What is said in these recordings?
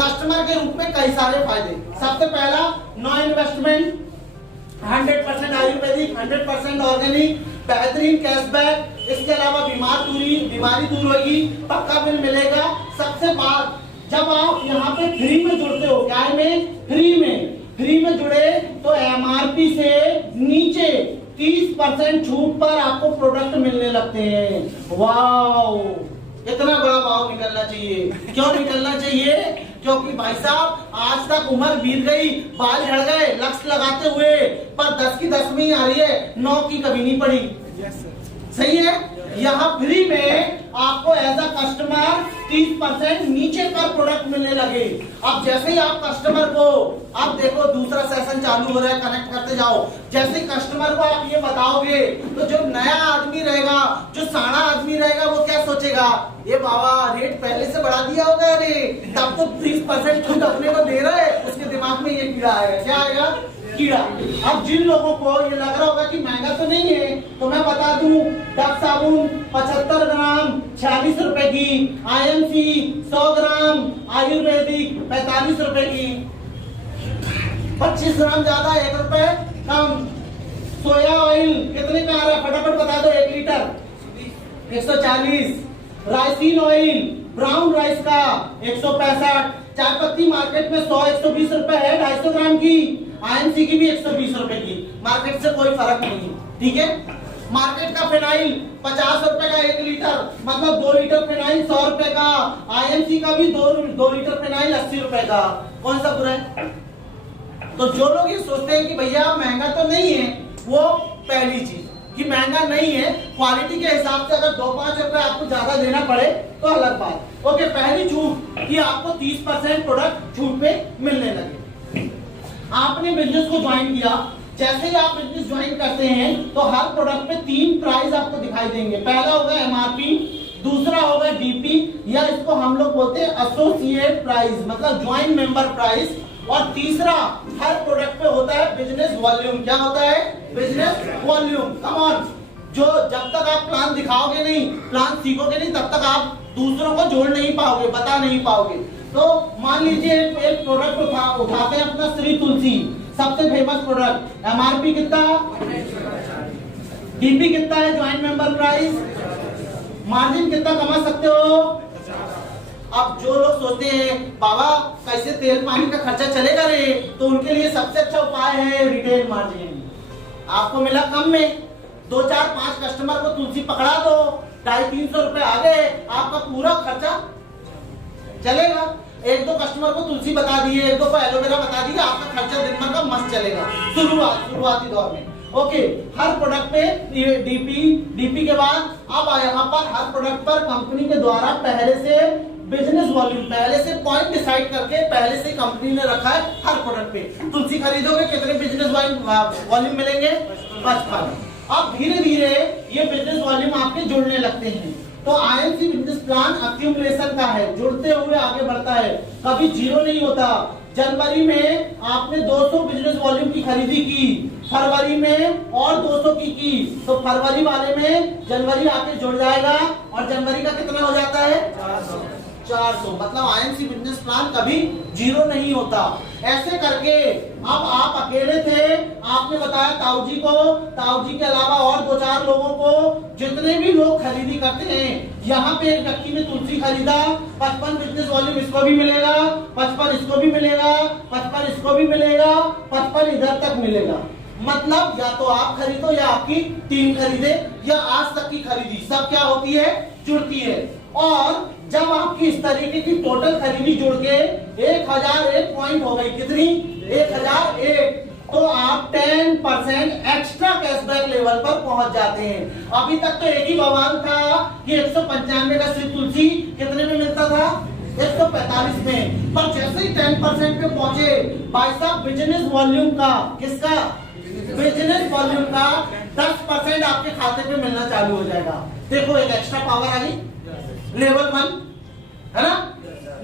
Customer के रूप में कई सारे फायदे। सबसे पहला, नो इन्वेस्टमेंट, 100% आयुर्वेदिक, 100% ऑर्गेनिक, बेहतरीन कैशबैक। इसके अलावा बीमारी दूर होगी, पक्का बिल मिलेगा। सबसे बाद जब आप यहाँ पे फ्री में जुड़ते हो, क्या में फ्री में जुड़े तो एमआरपी से नीचे 30% छूट पर आपको प्रोडक्ट मिलने लगते हैं। वाओ, इतना बड़ा भाव निकलना चाहिए। क्यों निकलना चाहिए? क्योंकि भाई साहब आज तक उम्र बीत गई, बाल झड़ गए लक्ष्य लगाते हुए, पर 10 की 10 में ही आ रही है, 9 की कभी नहीं पड़ी। सही है। यहाँ फ्री में आपको एज अ कस्टमर 30% नीचे पर प्रोडक्ट मिलने लगे। अब जैसे ही आप कस्टमर को, आप देखो दूसरा सेशन चालू हो रहा है, कनेक्ट करते जाओ। जैसे कस्टमर को आप ये बताओगे तो जो नया आदमी रहेगा, जो साड़ा आदमी रहेगा, वो क्या सोचेगा, ये बाबा रेट पहले से बढ़ा दिया होगा, अरे तब तो 30% छूट अपने को दे रहा है। उसके दिमाग में ये कीड़ा आएगा। क्या आएगा? कीड़ा। अब जिन लोगों को ये लग रहा होगा कि महंगा तो नहीं है, तो मैं बता दूं, डब साबुन 75 ग्राम 46 रुपए की, आईएमसी 100 ग्राम आयुर्वेदिक 45 रुपए की, 25 ग्राम ज्यादा 1 रुपए कम। सोया ऑयल कितने का आ रहा है फटाफट बता दो, 1 litre 140। Ricin oil brown rice का 165। चाय पत्ती मार्केट में 100-120 रुपए है 250 ग्राम की। आईएमसी की भी 120 रुपए की। मार्केट से कोई फर्क नहीं, ठीक है। मार्केट का फिनाइल 50 रुपए का 1 लीटर, मतलब 2 लीटर फिनाइल 100 रुपए का। आईएमसी का भी 2 लीटर फिनाइल 80 रुपए का। कौन सा बुरा है? तो जो लोग ये सोचते हैं कि भैया महंगा तो नहीं है, वो पहली चीज कि महंगा नहीं है, क्वालिटी के हिसाब से अगर 2-5 रुपए आपको ज्यादा देना पड़े तो अलग बात। ओके, पहली छूट कि आपको 30% प्रोडक्ट छूट पे मिलने लगे। आपने बिजनेस को ज्वाइन किया, जैसे ही आप बिजनेस ज्वाइन करते हैं तो हर प्रोडक्ट पे 3 प्राइस आपको दिखाई देंगे। पहला होगा एमआरपी, दूसरा होगा डीपी, या इसको हम लोग बोलते हैं एसोसिएट प्राइस, मतलब ज्वाइन मेंबर प्राइस, और तीसरा हर प्रोडक्ट पे होता है बिजनेस वॉल्यूम। क्या होता है? Business volume. कम ऑन, जो जब तक आप प्लान दिखाओगे नहीं, प्लान सीखोगे नहीं, तब तक आप दूसरों को जोड़ नहीं पाओगे, बता नहीं पाओगे। तो मान लीजिए एक प्रोडक्ट उठाते हैं अपना श्री तुलसी, सबसे फेमस प्रोडक्ट। एमआरपी कितना, डीपी कितना है, ज्वाइंट मेंबर प्राइस, मार्जिन कितना कमा सकते हो। अब जो लोग सोचते हैं बाबा कैसे तेल पानी का खर्चा चलेगा रे, तो उनके लिए सबसे अच्छा उपाय है रिटेल मार्जिन। आपको मिला कम में, 2-4-5 कस्टमर को तुलसी पकड़ा दो, 250-300 रुपए आ गए, आपका पूरा खर्चा चलेगा। 1-2 कस्टमर को तुलसी बता दिए, 1-2 को एलोवेरा बता दिए, आपका खर्चा दिन भर का मस्त चलेगा शुरुआती दौर में। ओके, हर प्रोडक्ट पे ये डीपी के बाद अब यहाँ पर हर प्रोडक्ट पर कंपनी के द्वारा पहले से बिजनेस वॉल्यूम, पहले से पॉइंट डिसाइड करके पहले से कंपनी ने रखा है हर प्रोडक्ट पे। तुलसी खरीदोगे कितने बिजनेस वॉल्यूम मिलेंगे? 55। अब धीरे धीरे ये बिजनेस वॉल्यूम आपके जुड़ने लगते हैं। तो आईएमसी बिजनेस प्लान अक्यूमुलेशन का है, जुड़ते हुए आगे बढ़ता है, कभी जीरो नहीं होता। जनवरी में आपने 200 बिजनेस वॉल्यूम की खरीदी की, फरवरी में और 200 की, तो फरवरी वाले में जनवरी आके जुड़ जाएगा, और जनवरी का कितना हो जाता है? 400। मतलब आईएमसी बिजनेस प्लान कभी जीरो नहीं होता। ऐसे करके अब आप अकेले थे, आपने बताया ताऊ जी को, ताऊ जी के अलावा और 2-4 लोगों को, जितने भी लोग खरीदी करते हैं, यहाँ पे एक व्यक्ति ने तुलसी खरीदा, 55 बिजनेस वॉल्यूम इसको भी मिलेगा, 55 इसको भी मिलेगा, 55 इसको भी मिलेगा, 55 इधर तक मिलेगा। मतलब या तो आप खरीदो या आपकी टीम खरीदे, या आज तक की खरीदी सब क्या होती है? जुड़ती है। और जब आपकी इस तरीके की टोटल खरीदी जुड़ के 1001 पॉइंट हो गई, कितनी? 1001, तो आप 10% एक्स्ट्रा कैशबैक लेवल पर पहुंच जाते हैं। अभी तक तो एक ही बवाल था कि 195 का श्री तुलसी कितने में मिलता था? 145 में। पर जैसे ही 10% पे पहुंचे भाई साहब, बिजनेस वॉल्यूम का, किसका? बिजनेस वॉल्यूम का 10% आपके खाते पे मिलना चालू हो जाएगा। देखो एक एक्स्ट्रा पावर आ गई, लेवल 1 है ना,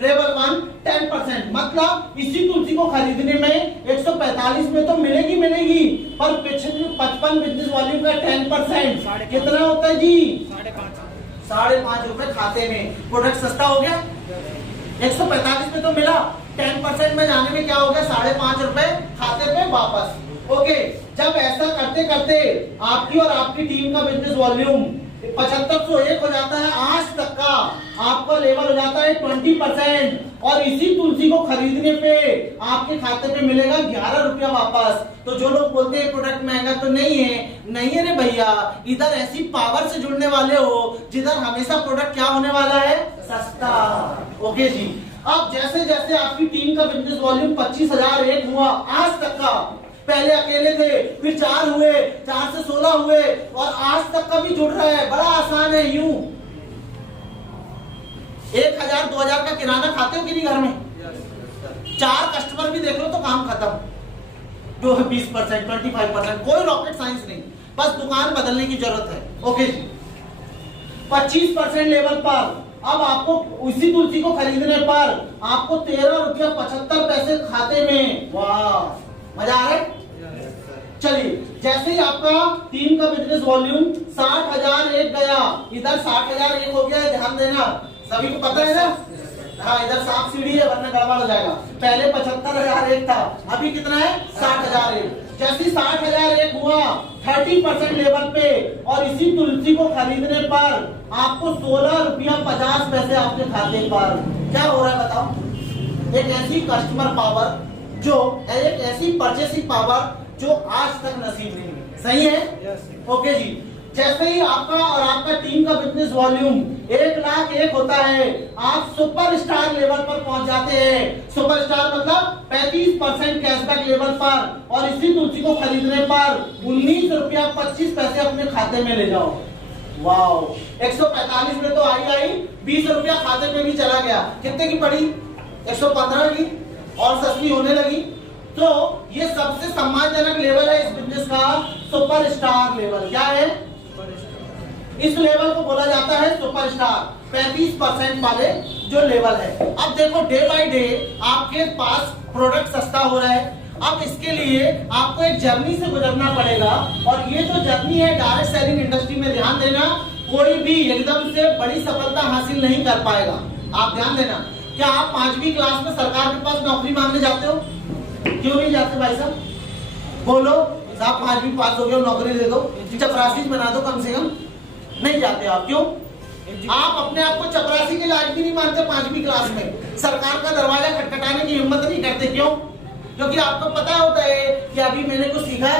लेवल 1 10%। मतलब इसी तुलसी को खरीदने में 145 में तो मिलेगी, पर 55 बिजनेस वॉल्यूम का 10% कितना होता है जी? 5.5 रुपए खाते में। प्रोडक्ट सस्ता हो गया, 145 में तो मिला, 10% में जाने में क्या हो गया, 5.5 रुपए खाते पे वापस। ओके, जब ऐसा करते करते आपकी और आपकी टीम का बिजनेस वॉल्यूम 7501 हो जाता है, आज तक का आपका लेवल हो जाता है 20%, और इसी तुलसी को खरीदने पे आपके खाते पे मिलेगा 11 रुपया वापस। तो जो लोग बोलते हैं प्रोडक्ट महंगा तो नहीं है, नहीं है रे भैया, इधर ऐसी पावर से जुड़ने वाले हो जिधर हमेशा प्रोडक्ट क्या होने वाला है, सस्ता। ओके जी, अब जैसे जैसे आपकी टीम का बिजनेस वॉल्यूम 25,001 हुआ आज तक का, पहले अकेले थे, फिर 4 हुए, 4 से 16 हुए, और आज तक का भी जुड़ रहा है, बड़ा आसान है। यूं 1,000 2,000 का किराना खाते हो कि नहीं घर में, 4 कस्टमर भी देख लो तो काम खत्म, जो है 20% 25%, कोई रॉकेट साइंस नहीं, बस दुकान बदलने की जरूरत है। ओके जी, 25% लेवल पर अब आपको उसी तुलसी को खरीदने पर आपको 13 रुपया 75 पैसे खाते में। वाह, मजा आ रहा है। चलिए, जैसे ही आपका टीम का बिजनेस वॉल्यूम 60,001 गया, इधर 60,001 हो गया है, ध्यान देना, सभी को पता है ना। हाँ, इधर 7 सीढ़ी है वरना गड़बड़ हो जाएगा। पहले 75,001 था, अभी कितना है, 60,001। जैसे 60,001 हुआ 30% लेवल पे, और इसी तुलसी को खरीदने पर आपको 16 रुपया 50 पैसे आपके खाते पर। क्या हो रहा है बताओ, एक ऐसी कस्टमर पावर, जो एक ऐसी परचेसिंग पावर जो आज तक नसीब नहीं है। सही है। ओके जी, जैसे ही आपका और आपका टीम का बिजनेस वॉल्यूम 1,01,000 होता है, आप सुपरस्टार लेवल पर पहुंच जाते हैं। सुपरस्टार मतलब 35% कैशबैक लेवल पर, और इसी तुलसी को खरीदने पर 19 रुपया 25 पैसे अपने खाते में ले जाओ। वाओ, 145 में तो आई 20 रुपया खाते में भी चला गया, कितने की पड़ी, 115 की, और सस्ती होने लगी। तो ये सबसे सम्मानजनक लेवल है इस बिजनेस का, सुपरस्टार लेवल। क्या है, इस लेवल को बोला जाता है सुपरस्टार, 35% वाले जो लेवल है। अब देखो, डे बाय डे आपके पास प्रोडक्ट सस्ता हो रहा है। अब इसके लिए आपको एक जर्नी से गुजरना पड़ेगा, और ये जो जर्नी है डायरेक्ट सेलिंग इंडस्ट्री में, ध्यान देना, कोई भी एकदम से बड़ी सफलता हासिल नहीं कर पाएगा। आप ध्यान देना, क्या आप 5वीं क्लास में सरकार के पास नौकरी मांगने जाते हो? क्यों नहीं जाते भाई साहब, बोलो साहब 5वीं पास हो गए, नौकरी दे दो, चपरासी बना दो कम से कम। नहीं जाते आप, क्यों? आप अपने आप को चपरासी के लायक भी नहीं मानते 5वीं क्लास में, सरकार का दरवाजा खटखटाने की हिम्मत नहीं करते। क्यों? क्योंकि आपको पता होता है कि अभी मैंने कुछ सीखा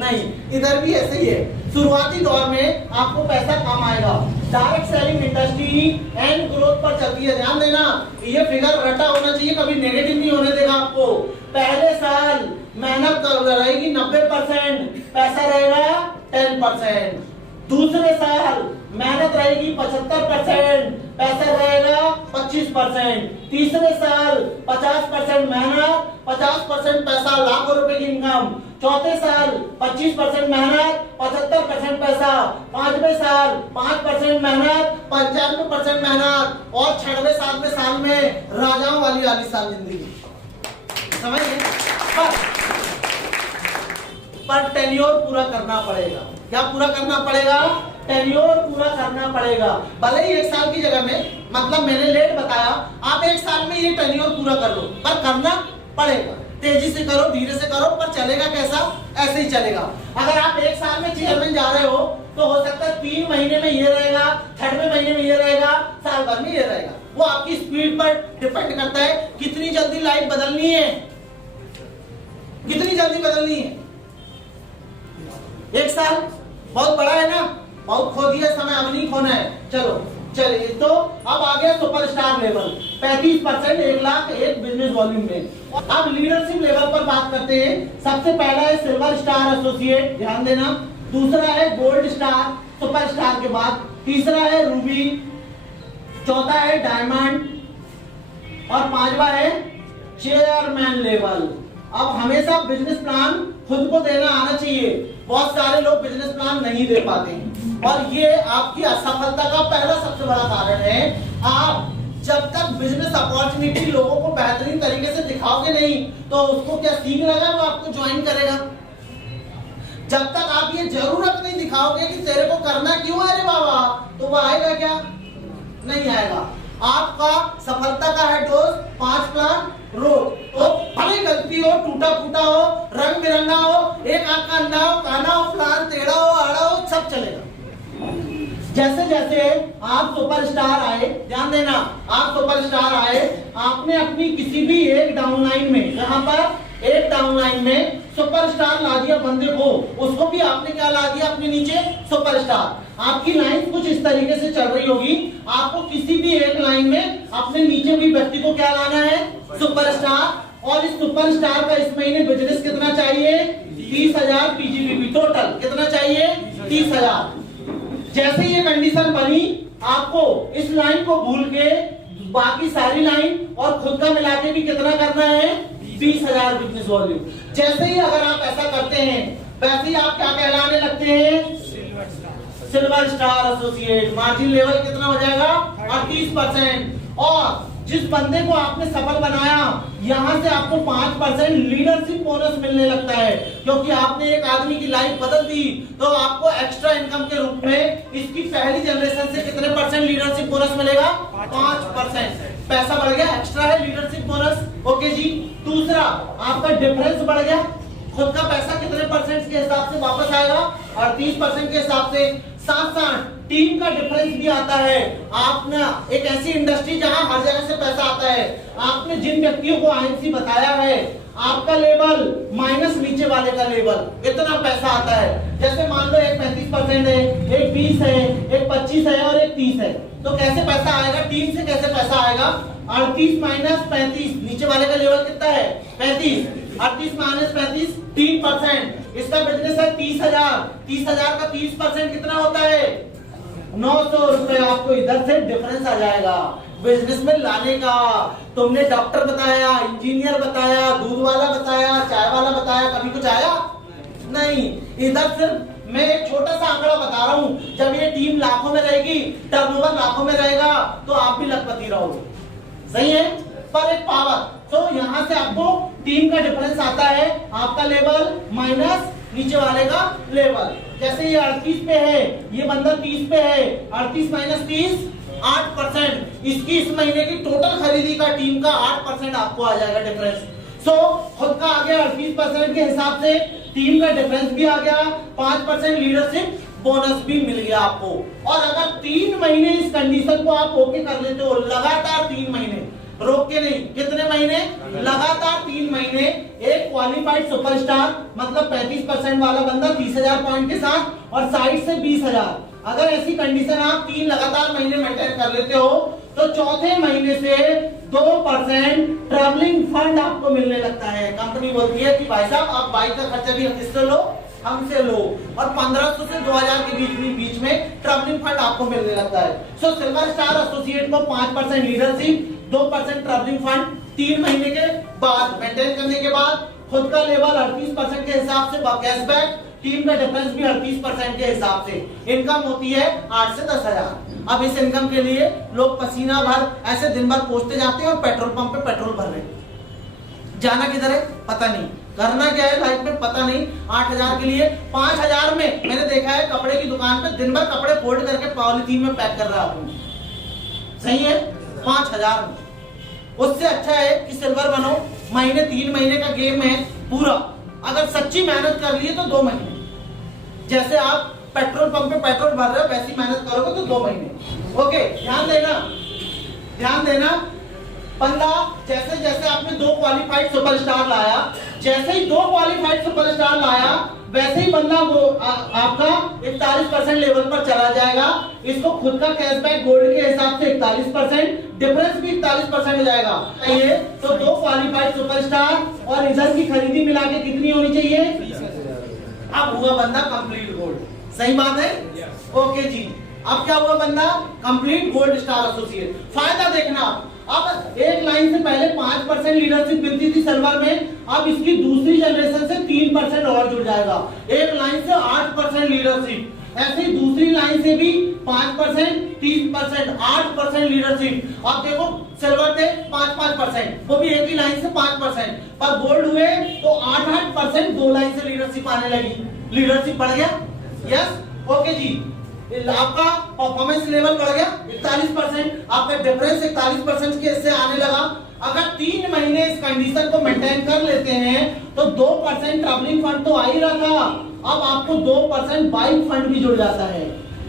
नहीं। इधर भी ऐसे ही है, शुरुआती दौर में आपको पैसा कम आएगा। Direct selling industry and growth पर चलती है, ध्यान देना, ये फिगर रटा होना चाहिए, कभी नेगेटिव नहीं होने देगा आपको। पहले साल मेहनत रहेगी 90%, पैसा रहेगा 10%। दूसरे साल मेहनत रहेगी 75%, पैसा रहेगा 25%। तीसरे साल 50% मेहनत, 50% पैसा, लाखों रुपए की इनकम। चौथे साल 25% मेहनत, 75% पैसा। 5वें साल 5% मेहनत, 95% मेहनत, और 6वें साल में राजाओं वाली आलीशान जिंदगी। समझ गए? पर टेन्योर पूरा करना पड़ेगा। क्या पूरा करना पड़ेगा? टेन्योर पूरा करना पड़ेगा। भले ही 1 साल की जगह में, मतलब मैंने लेट बताया, आप 1 साल में ये टेन्योर पूरा कर लो, पर करना पड़ेगा। तेजी से करो, धीरे से करो, पर चलेगा कैसा? ऐसे ही चलेगा। अगर आप 1 साल में चेयरमैन जा रहे हो तो हो सकता है 3 महीने में ये रहेगा, 3वें महीने में ये रहेगा, साल भर में ये रहेगा। वो आपकी स्पीड पर डिपेंड करता है, कितनी जल्दी लाइफ बदलनी है, कितनी जल्दी बदलनी है। 1 साल बहुत बड़ा है ना, बहुत खो दिया समय, अब नहीं खोना है। चलो चलिए, तो अब आ गया सुपरस्टार लेवल, 35%, 1,01,000 बिजनेस वॉल्यूम में। अब लीडरशिप लेवल पर बात करते हैं। सबसे पहला है सिल्वर स्टार एसोसिएट, ध्यान देना। दूसरा है गोल्ड स्टार, सुपरस्टार के बाद। तीसरा है रूबी, चौथा है डायमंड, और 5वां है चेयरमैन लेवल। अब हमेशा बिजनेस प्लान खुद को देना आना चाहिए। बहुत सारे लोग बिजनेस प्लान नहीं दे पाते हैं, और ये आपकी असफलता का पहला सबसे बड़ा कारण है। आप जब तक बिजनेस अपॉर्चुनिटी लोगों को बेहतरीन तरीके से दिखाओगे नहीं, तो उसको क्या सीख लगा, वो आपको ज्वाइन करेगा। जब तक आप ये जरूरत नहीं दिखाओगे कि तेरे को करना क्यों है रे बाबा, तो वो आएगा क्या? नहीं आएगा। आपका सफलता का है डोज 5 प्लांट रोज। तो भले गलती हो, टूटा फूटा हो, रंग बिरंगा हो, एक आंख का अंधा हो, काना हो, प्लान टेढ़ा हो, आड़ा हो, सब चलेगा। जैसे जैसे आप सुपरस्टार आए, ध्यान देना, आप सुपरस्टार आए, आपने अपनी किसी भी एक डाउनलाइन में, यहाँ पर एक डाउनलाइन में सुपरस्टार ला दिया बंदे को, उसको भी आपने क्या ला दिया अपने नीचे सुपरस्टार। आपकी लाइन कुछ इस तरीके से चल रही होगी, आपको किसी भी एक लाइन में अपने नीचे भी व्यक्ति को क्या लाना है, सुपरस्टार। और इस सुपरस्टार का इस महीने बिजनेस कितना चाहिए, 30,000 पीजीबीपी टोटल कितना चाहिए, 30,000। जैसे ये कंडीशन बनी, आपको इस लाइन को भूल के बाकी सारी लाइन और खुद का मिला के भी कितना करना है, 20,000 बिजनेस वॉल्यूम। जैसे ही अगर आप ऐसा करते हैं, वैसे ही आप क्या कहलाने लगते हैं, silver star associate. Margin level कितना हो जाएगा, 38%। और जिस बंदे को आपने सफल बनाया, यहां से आपको 5% लीडरशिप बोनस मिलने लगता है, क्योंकि आपने एक आदमी की लाइफ बदल दी। तो आपको एक्स्ट्रा इनकम के रूप में इसकी पहली जनरेशन से कितने परसेंट लीडरशिप बोनस मिलेगा, 5%। पैसा बढ़ गया, एक्स्ट्रा है लीडरशिप बोनस। ओके जी। दूसरा, आपका डिफरेंस बढ़ गया, खुद का पैसा कितने परसेंट के हिसाब से वापस आएगा, 38% के हिसाब से। साथ साथ टीम का डिफरेंस भी आता है। आपने एक ऐसी इंडस्ट्री जहां हर जगह से पैसा आता है, आपने जिन व्यक्तियों को आईएमसी बताया है, आपका लेवल माइनस नीचे वाले का लेवल, इतना पैसा आता है। जैसे मान लो एक 35% है, एक 20 है, एक 25 है और एक 30 है, तो कैसे पैसा आएगा, टीम से कैसे पैसा आएगा, 38 माइनस 35, नीचे वाले का लेवल कितना है, 35, 38 माइनस 35, 3%। इसका बिजनेस है 30,000, 30,000 का 30% कितना होता है, 900 रुपए। आपको इधर से डिफरेंस आ जाएगा बिजनेस में लाने का। तुमने डॉक्टर बताया, इंजीनियर बताया, दूध वाला बताया, चाय वाला बताया, कभी कुछ आया नहीं। इधर सिर्फ मैं एक छोटा सा आंकड़ा बता रहा हूँ, जब ये टीम लाखों में रहेगी, टर्नओवर लाखों में रहेगा, तो आप भी लखपति रहोगे। सही है, पर एक पावर। तो यहाँ से आपको टीम का डिफरेंस आता है, आपका लेवल माइनस नीचे वाले का लेवल। जैसे ये 38 पे है, ये बंदा 30 पे है, 38 माइनस 30, 8%। इसकी इस महीने की टोटल खरीदी का टीम का 8% आपको आ जाएगा डिफरेंस। सो खुद का आ गया 38% के हिसाब से, टीम का डिफरेंस भी आ गया, 5% लीडरशिप बोनस भी मिल गया आपको। और अगर 3 महीने इस कंडीशन को आप ओके कर लेते हो, लगातार 3 महीने, रोक के नहीं, कितने महीने, लगातार 3 महीने, एक क्वालिफाइड सुपरस्टार मतलब 35% वाला बंदा 30,000 पॉइंट के साथ और साइड से 20,000। अगर ऐसी कंडीशन आप 3 लगातार महीने मेंटेन कर लेते हो, तो चौथे महीने से 2% ट्रैवलिंग फंड आपको मिलने लगता है। कंपनी बोलती है कि भाई साहब आप बाइक का खर्चा भी किससे लो, हमसे लो, और 1500 से 2000 के बीच में ट्रैवलिंग फंड आपको मिलने लगता है। सो सिल्वर स्टार एसोसिएट को 5% लीडरशिप, 2% ट्रैवलिंग फंड, 3 महीने के बाद मेंटेन करने के बाद खुद का लेवल 38% के हिसाब से कैशबैक, टीम का डिफरेंस भी 38% के हिसाब से। इनकम होती है 8 से 10,000। अब इस इनकम के लिए लोग पसीना भर ऐसे दिन भर पहुंचते जाते हैं और पेट्रोल पंप पे पेट्रोल भर रहे हैं। जाना किधर है पता नहीं, करना क्या है लाइफ में पता नहीं। 8,000 के लिए 5,000 में मैंने देखा है कपड़े की दुकान पे दिन भर कपड़े फोल्ड करके पॉलिथीन में पैक कर रहा हूं। सही है, 5,000 में। उससे अच्छा है कि सिल्वर बनो, महीने 3 महीने का गेम है पूरा। अगर सच्ची मेहनत कर लिए तो 2 महीने, जैसे आप पेट्रोल पंप पे पेट्रोल भर रहे हो वैसी मेहनत करोगे तो 2 महीने। ओके, ध्यान देना, ध्यान देना। बंदा जैसे जैसे आपने 2 क्वालिफाइड सुपरस्टार लाया, जैसे ही 2 क्वालिफाइड सुपरस्टार लाया, वैसे ही बंदा वो आपका 41% लेवल पर चला जाएगा। इसको खुद का कैशबैक गोल्ड के हिसाब से 41%, डिफरेंस भी 41% हो जाएगा। ये तो 2 क्वालिफाइड सुपरस्टार और इधर की खरीदी मिला के कितनी होनी चाहिए, अब हुआ बंदा कंप्लीट गोल्ड। सही बात है, ओके जी। अब क्या हुआ बंदा कंप्लीट गोल्ड स्टार एसोसिएट। फायदा देखना, अब एक लाइन से पहले 5% लीडरशिप मिलती थी सिल्वर में, अब इसकी दूसरी जनरेशन से 3% और जुड़ जाएगा। एक लाइन से 8% लीडरशिप, ऐसे ही दूसरी लाइन से भी 5%, 3%, 8% लीडरशिप। अब देखो सिल्वर थे 5-5%, वो भी एक ही लाइन से 5%, पर गोल्ड हुए तो 8-8% 2 लाइन से लीडरशिप आने लगी। लीडरशिप बढ़ गया, यस, ओके जी। आपका परफॉर्मेंस लेवल बढ़ गया 41%, आपका डिफरेंस 41% के इससे आने लगा। अगर 3 महीने इस कंडीशन को मेंटेन कर लेते हैं तो 2% ट्रैवलिंग फंड तो आ ही रहा था, अब आपको 2% बाइक फंड भी जुड़ जाता है।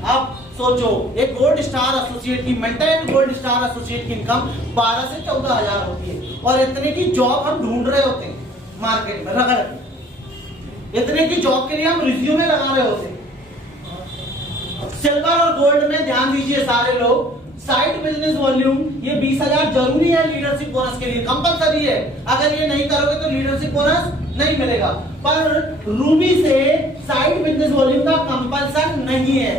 आप सोचो, एक गोल्ड स्टार एसोसिएट की मेंटेन गोल्ड स्टार एसोसिएट की इनकम 12 से 14 हजार होती है, और इतने की जॉब हम ढूंढ रहे होते हैं मार्केट में रगड़, इतने की जॉब के लिए हम रिज्यूमे लगा रहे होते हैं। सिल्वर और गोल्ड में ध्यान दीजिए सारे लोग, साइड बिजनेस वॉल्यूम ये 20,000 जरूरी है लीडरशिप बोनस के लिए, कंपलसरी है। अगर ये नहीं करोगे तो लीडरशिप बोनस नहीं मिलेगा। पर रूबी से साइड बिजनेस वॉल्यूम का कंपल्सन नहीं है,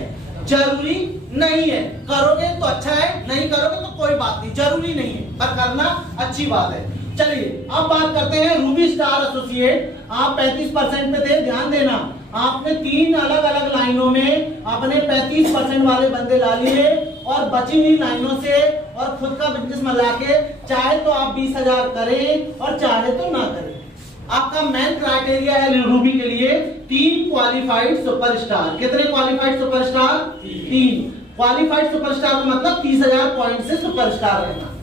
जरूरी नहीं है। करोगे तो अच्छा है, नहीं करोगे तो कोई बात नहीं, जरूरी नहीं है, पर करना अच्छी बात है। चलिए अब बात करते हैं रूबी स्टार एसोसिएट। आप 35% पे थे, ध्यान देना, आपने 3 अलग अलग लाइनों में अपने 35% वाले बंदे ला लिए और बची हुई लाइनों से और खुद का बिजनेस मिला के चाहे तो आप 20,000 करें और चाहे तो ना करें। आपका मेन क्राइटेरिया है रूबी के लिए 3 क्वालिफाइड सुपरस्टार। कितने क्वालिफाइड सुपरस्टार? 3 क्वालिफाइड सुपरस्टार का मतलब 30,000 पॉइंट से सुपरस्टार रहना।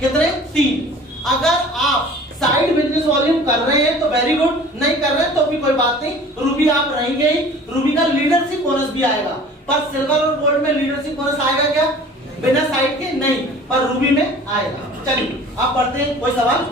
कितने? 3। अगर आप साइड बिजनेस वॉल्यूम कर रहे हैं तो वेरी गुड, नहीं कर रहे हैं तो भी कोई बात नहीं, रूबी आप रहेंगे ही। रूबी का लीडरशिप बोनस भी आएगा, पर सिल्वर और गोल्ड में लीडरशिप बोनस आएगा क्या? बिना साइड के नहीं, पर रूबी में आएगा। चलिए आप पढ़ते हैं, कोई सवाल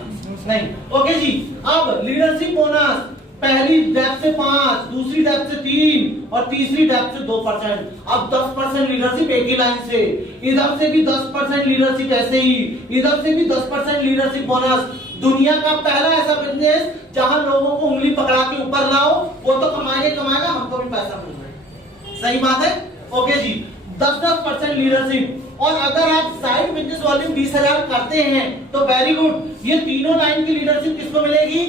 नहीं? ओके जी। अब लीडरशिप बोनस पहली डेप्थ से 5, दूसरी डेप्थ से 3 और तीसरी डेप्थ से 2%। अब 10% लीडरशिप एक ही लाइन से, इधर से भी 10% लीडरशिप ऐसे ही, इधर से भी 10% लीडरशिप बोनस। दुनिया का पहला ऐसा बिजनेस जहां लोगों को उंगली पकड़ा के ऊपर लाओ, वो तो कमाएगा, हमको भी पैसा मिल रहा है। सही बात है? ओके जी। 10% लीडरशिप। और अगर आप साइड बिजनेस वॉल्यूम 20,000 करते हैं तो वेरी गुड, ये तीनों लाइन की लीडरशिप किसको मिलेगी?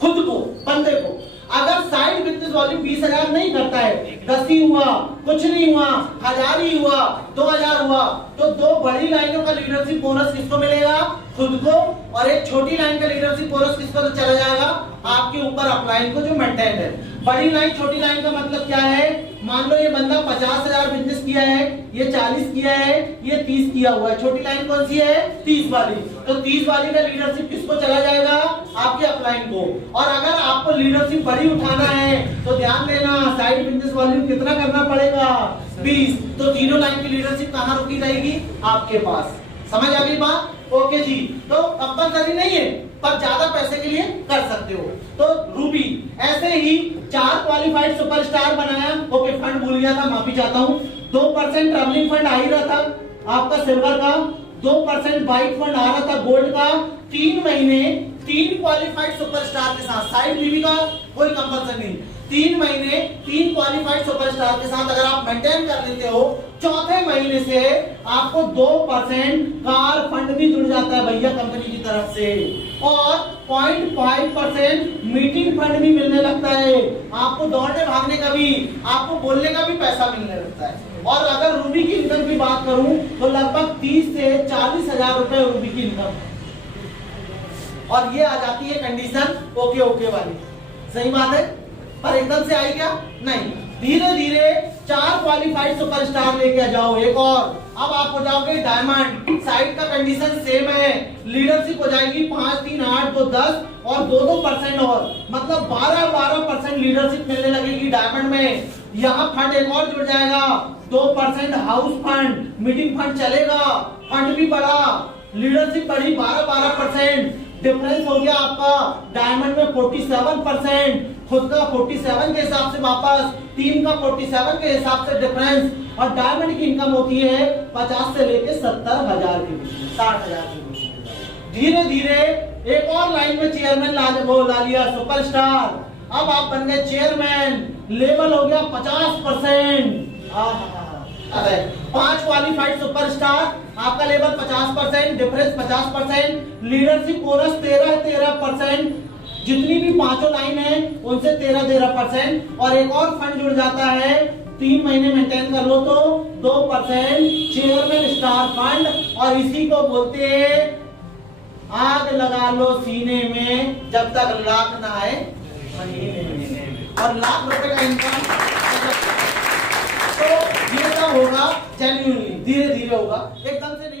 खुद को, बंदे को। अगर साइड बिजनेस वॉल्यूम 20,000 नहीं करता है, 10 ही हुआ, कुछ नहीं हुआ, 1000 ही हुआ, 2000 हुआ, तो 2 बड़ी लाइनों का लीडरशिप बोनस किसको मिलेगा? खुद को। और एक छोटी लाइन का लीडरशिप बोनस किसको तो चला जाएगा? आपके ऊपर अपलाइन को जो मेंटेन है। बड़ी लाइन छोटी लाइन का मतलब क्या है? मान लो ये बंदा 50,000 बिजनेस किया है, ये 40 किया है, ये 30 किया हुआ है, छोटी लाइन कौन सी है? 30 वाली। तो 30 वाली का लीडरशिप किसको चला जाएगा? आपके अपलाइन को। और अगर आपको लीडरशिप बड़ी उठाना है तो ध्यान देना, साइड बिजनेस वॉल्यूम कितना करना पड़ेगा? 20। तो तीनों लाइन की लीडरशिप कहां रुकी रहेगी? आपके पास। समझ आ गई बात? ओके जी। तो कंपलसरी नहीं है, पर ज्यादा पैसे के लिए कर सकते हो। तो रूबी ऐसे ही 4 क्वालिफाइड सुपरस्टार बनाया। ओके, फंड भूल गया था, माफी चाहता हूँ। 2% ट्रैवलिंग फंड आ ही रहा था आपका सिल्वर का, 2% बाइक फंड आ रहा था गोल्ड का। 3 महीने 3 क्वालिफाइड सुपरस्टार के साथ, साइड बीवी का कोई कंपल्सन नहीं, 3 महीने 3 क्वालिफाइड सुपरस्टार के साथ अगर आप मेंटेन कर लेते हो, चौथे महीने से आपको 2% कार फंड भी जुड़ जाता है भैया कंपनी की तरफ से, और 0.5% मीटिंग फंड भी मिलने लगता है। आपको दौड़ने भागने का भी, आपको बोलने का भी पैसा मिलने लगता है। और अगर रूबी की इनकम की बात करूं तो लगभग 30 से 40,000 रुपए रूबी की इनकम है। और ये आ जाती है कंडीशन ओके वाली। सही बात है? पर एकदम से आई क्या? नहीं, धीरे धीरे 4 क्वालिफाइड सुपरस्टार लेके जाओ, एक और। अब आप हो जाओगे डायमंड। साइड का कंडीशन सेम है, लीडरशिप हो जाएगी 5, 3, 8, 2, 10 और 2% और, मतलब 12% लीडरशिप मिलने लगेगी डायमंड में। यहाँ फंड एक और जुड़ जाएगा, 2% हाउस फंड, मीटिंग फंड चलेगा, फंड भी बढ़ा, लीडरशिप बढ़ी 12%। डिफरेंस हो गया आपका डायमंड में 47%, खुद का 47 के हिसाब से वापस, टीम का 47 के हिसाब से डिफरेंस। और डायमंड की इनकम होती है 50 से लेके 70,000 के बीच में, 60,000 के बीच में। धीरे धीरे एक और लाइन में चेयरमैन ला लिया सुपरस्टार। अब आप बन गए चेयरमैन, लेवल हो गया 50%। 5 क्वालिफाइड सुपरस्टार, आपका लेवल 50%, डिफरेंस 50%, लीडरशिप बोनस 13%, जितनी भी 5 लाइन है उनसे 13%, और एक और फंड जुड़ जाता है, 3 महीने मेंटेन कर लो तो 2% चेयरमैन स्टार फंड। और इसी को बोलते हैं आग लगा लो सीने में जब तक लाख ना आए महीने में। और लाख रुपए का इनकम तो ये सब होगा जेन्युइनली, धीरे धीरे होगा, एकदम से नहीं।